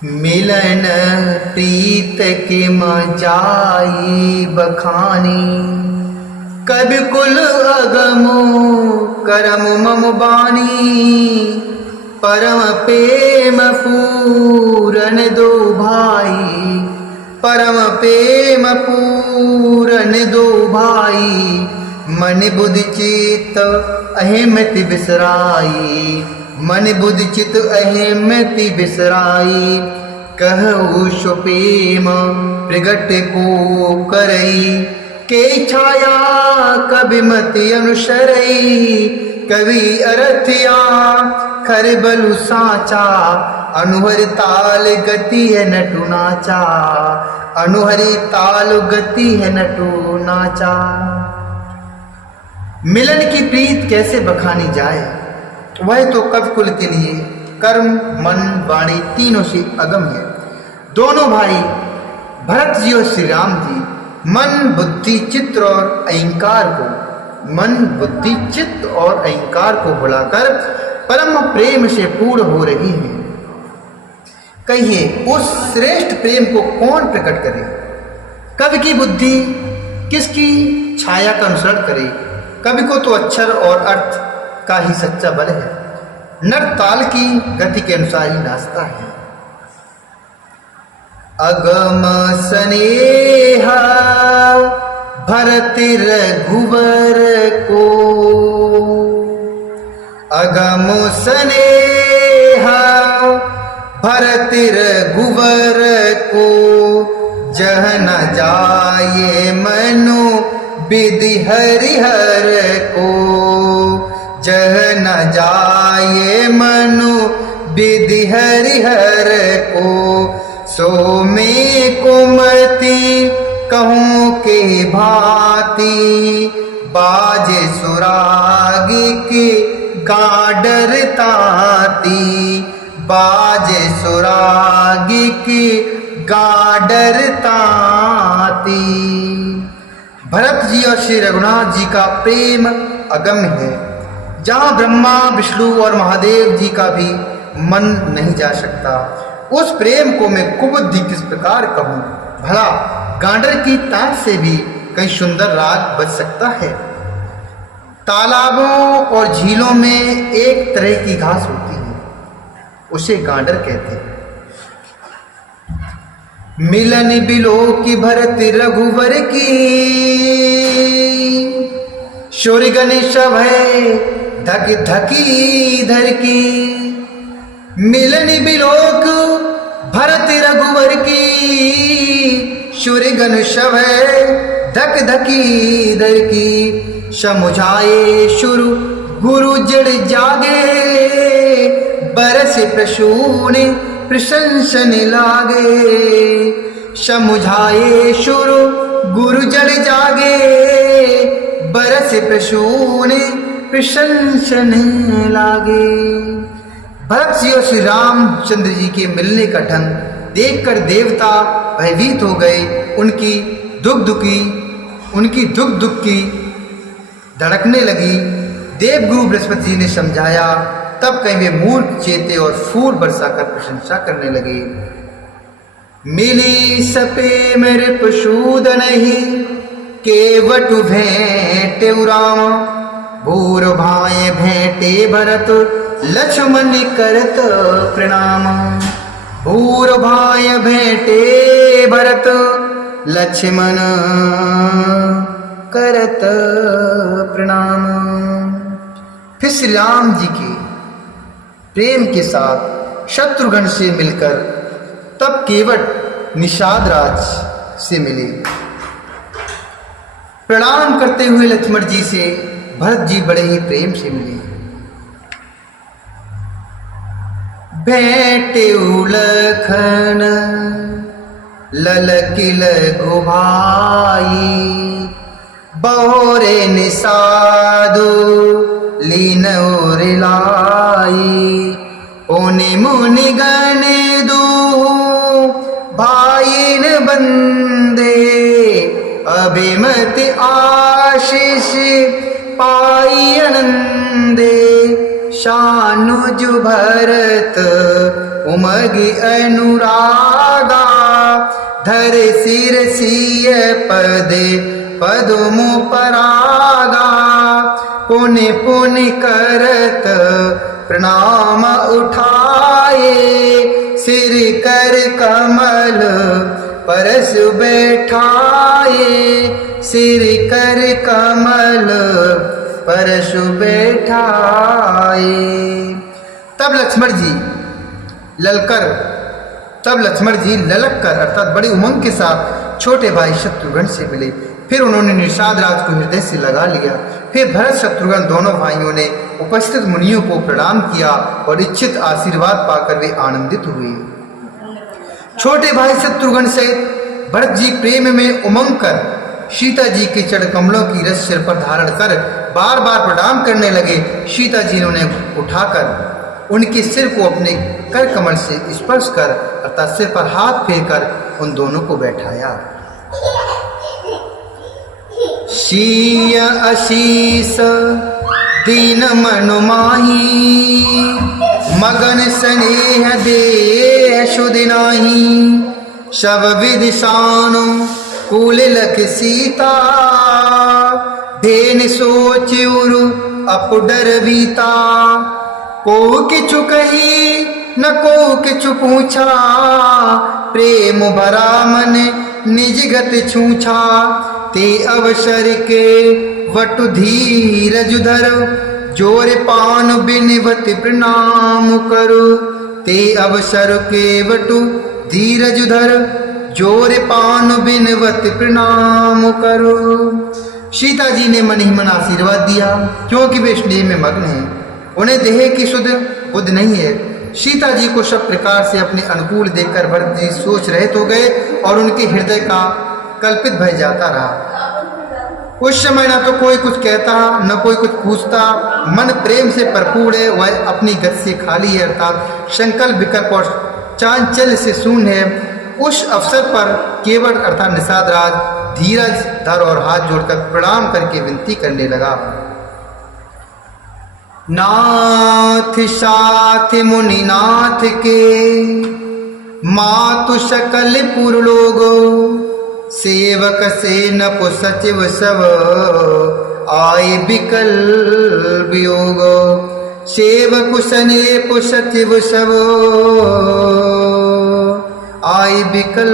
मिलन प्रीत के मजाई बखानी, कवि कुल अगमो करम मम बानी। परम प्रेम पूरन दो भाई, परम प्रेम पूरन दो भाई। मन बुद्धि चित अहिमति बिसराई, मन बुद्धि चित अहिमति बिसराई। कहु सो प्रेम प्रगट को करई, के छाया कवि मति अनुसरई। कवि अरथिया खर बलु साचा, अनुहरि ताल गति है नटु नाचा, अनुहरि ताल गति है नटु नाचा। मिलन की प्रीत कैसे बखानी जाए, वह तो कवि कुल के लिए कर्म मन वाणी तीनों से अगम है। दोनों भाई भरत जी और श्री राम जी मन बुद्धि चित्त और अहंकार को, मन बुद्धि चित्त और अहंकार को भुलाकर परम प्रेम से पूर्ण हो रही हैं। कहिए उस श्रेष्ठ प्रेम को कौन प्रकट करे? कवि की बुद्धि किसकी छाया का अनुसरण करे? कवि को तो अक्षर और अर्थ का ही सच्चा बल है, नर ताल की गति के अनुसार ही नाचता है। अगम स्नेहा भरत रघुवर को, अगम स्नेहा भरत रघुवर को। जह न जाए मनु विधि हरिहर को, जह न जाए मनु विधि हरिहर को। सो में कुमति कहूँ के भांति, बाजे सुरागी के गाडर ताती, बाजे सुरागी की गाडर ताती। भरत जी और श्री रघुनाथ जी का प्रेम अगम्य है, जहाँ ब्रह्मा विष्णु और महादेव जी का भी मन नहीं जा सकता। उस प्रेम को मैं कुबुद्धि किस प्रकार कहूँ? भला गांडर की ताक से भी कहीं सुंदर राग बज सकता है। तालाबों और झीलों में एक तरह की घास होती है, उसे गांडर कहते हैं। मिलन बिलो की भरत रघुवर की, शौर्य गणेश भय धक धकी धर की। मिलन बिलोक भरत रघुवर की, शौर्य गणेश भय धक धकी धर की। समुझाए शुरु गुरु जड़ जागे, बरस प्रसून प्रशंसन लागे। समुझाए शुरु गुरु जड़ जागे, बरस प्रसून प्रशंसन लागे। भरत जी और श्री रामचंद्र जी के मिलने का ढंग देखकर देवता भयभीत हो गए। उनकी दुख दुख की धड़कने लगी। देवगुरु बृहस्पति जी ने समझाया, तब कहीं वे मूर्ख चेते और फूल बरसाकर प्रशंसा करने लगे। मिली सपे मेरे पशुद नहीं, केवटु भेंटे राम। भूर भाई भेंटे भरत, लक्ष्मण करत प्रणाम। भूर भाई भेंटे भरत, लक्ष्मण करत प्रणाम। फिर श्री राम जी के प्रेम के साथ शत्रुघ्न से मिलकर तब केवट निषाद राज से मिले। प्रणाम करते हुए लक्ष्मण जी से भरत जी बड़े ही प्रेम से मिले। भेंटे लखन ललकिल गुभाई, बहोरे निषादु लीन लाई। ओने मुनि गणे दो भाईन बंदे, अभिमति आशीष पाई आनंदे। शानुज भरत उमगी अनुरागा, धर सिर सिय पदे पदुम परागा, पुनि पुनि करत प्रणाम उठाए, सिर कर कमल परस बैठाए, सिर कर कमल परशु बैठाए। तब लक्ष्मण जी ललक कर अर्थात बड़ी उमंग के साथ छोटे भाई शत्रुघ्न से मिले। फिर उन्होंने निषाद राज को हृदय से लगा लिया। फिर भरत शत्रुघ्न दोनों भाइयों ने उपस्थित मुनियों को प्रणाम किया और इच्छित आशीर्वाद पाकर वे आनंदित हुए। छोटे भाई शत्रुघ्न सहित भरत जी प्रेम में उमंग कर सीता जी के चरण कमलों की रस सिर पर धारण कर बार बार प्रणाम करने लगे। सीता जी ने उन्हें उठाकर उनके सिर को अपने कर कमल से स्पर्श कर अर्थात सिर पर हाथ फेरकर उन दोनों को बैठाया। शीय आशीष दीन मनु माही, मगन स्नेह देह सुध नाही, शब विधि शानु कुल लख सीता, धेन सोच उरु अपुडर बीता, को किछु कही न को किछु पूछा, प्रेम भरा मन निज गत छूछा, ते अवसर के वटु धीरज धरो, जोर पान बिनवत प्रणाम करो, ते अवसर के वटु धीरज धरो, जोर पान बिनवत प्रणाम करो। सीता जी ने मन ही मन आशीर्वाद दिया क्योंकि वे स्नेह में मग्न हैं, उन्हें देह की शुद्ध बुद्ध नहीं है। सीता जी को सब प्रकार से अपने अनुकूल देखकर भरत जी सोच रहित हो गए और उनके हृदय का कल्पित भय जाता रहा। उस समय न तो कोई कुछ कहता न कोई कुछ पूछता, मन प्रेम से भरपूर है, वह अपनी गति से खाली है अर्थात संकल्प विकल्प और चांचल्य से शून्य है। उस अवसर पर केवल अर्थात निषाद राज धीरज धर और हाथ जोड़कर प्रणाम करके विनती करने लगा। नाथ साथ मुनिनाथ के, मातु सकल पुर लोगो, सेवक से नपु सचिव सब, आए बिकल वियोग, सेवक सने पु सचिव सब, आए बिकल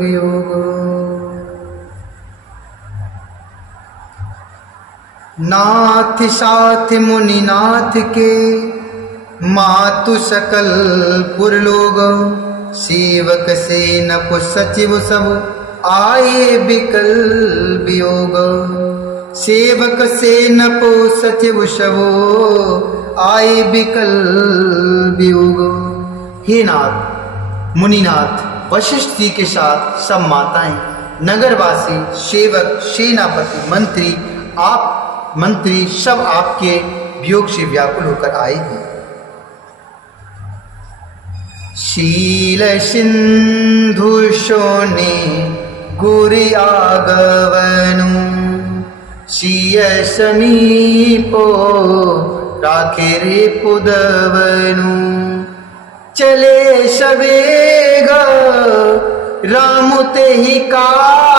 वियोग। नाथ साथ मुनिनाथ के, मातु सकल पुर लोग, सेवक से नपु सचिव सब, आए बिकल वियोग, सेवक से नपु सचिव सब, आए बिकल वियोग। हे नाथ मुनिनाथ वशिष्ठ जी के साथ सब माताएं, नगरवासी, सेवक, सेनापति, मंत्री सब आपके वियोग से व्याकुल होकर आए हैं। शील सिंधु शोने गुरि आगवनु, सिय समीपो राखे रे पुदवनु, चले सवेग राम ते ही का